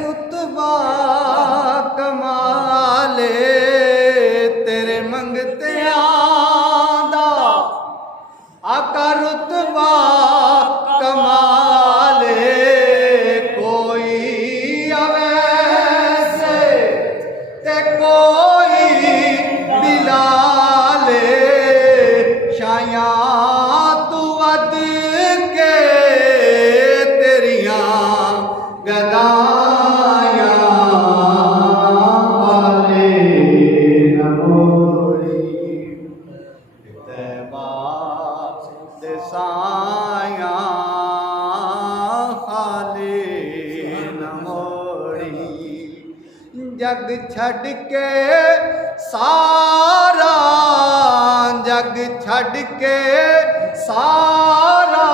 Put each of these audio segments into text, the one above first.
रुतबा कमाले तेरे मंगतियां दा आका रुतबा कमाले कोई अवैसे ते कोई बिलाले शाया तू वद के तेरियां गदा जग छड़ के सारा जग छड़ के सारा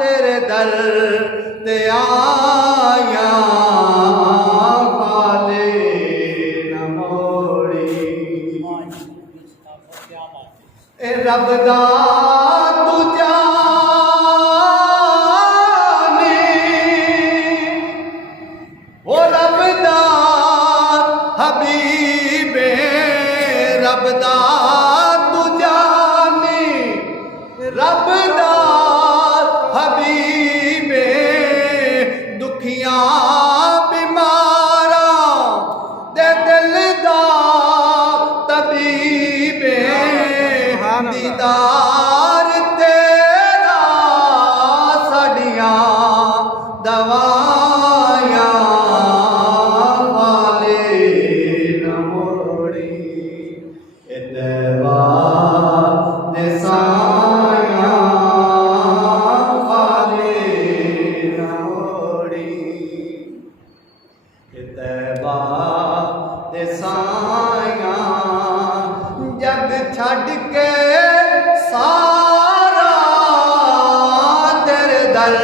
तेरे दर ते आया खाले न मोड़ी ए रब दा तू जाने ओ रब दा हबीबे रब दा तू जाने रब दा हबीबे दुखियां बीमारा दे दिल दा तबीबे दीदार तेरा साडियां दवायां जग छड़ के सारा तेरे दर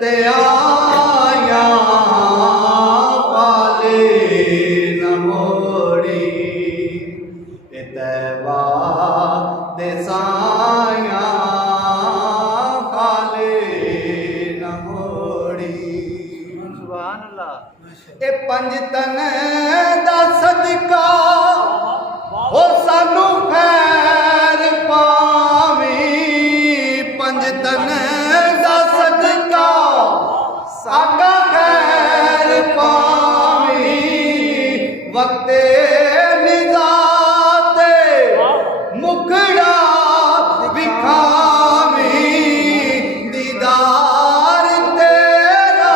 ते आया पाले न मोड़ी तैबा दे साया पाले न मोड़ी सुभान अल्लाह ए पंज तन दा सदका ओ सानू खैर पावी पंज तन दा सदका साडा खैर पावी वक्ते निजाते मुखड़ा विखावी दीदार तेरा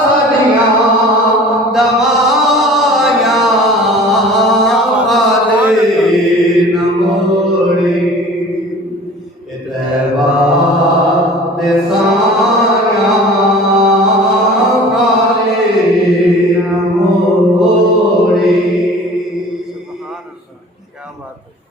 साडियां दवा Saaya Kali क्या बात है।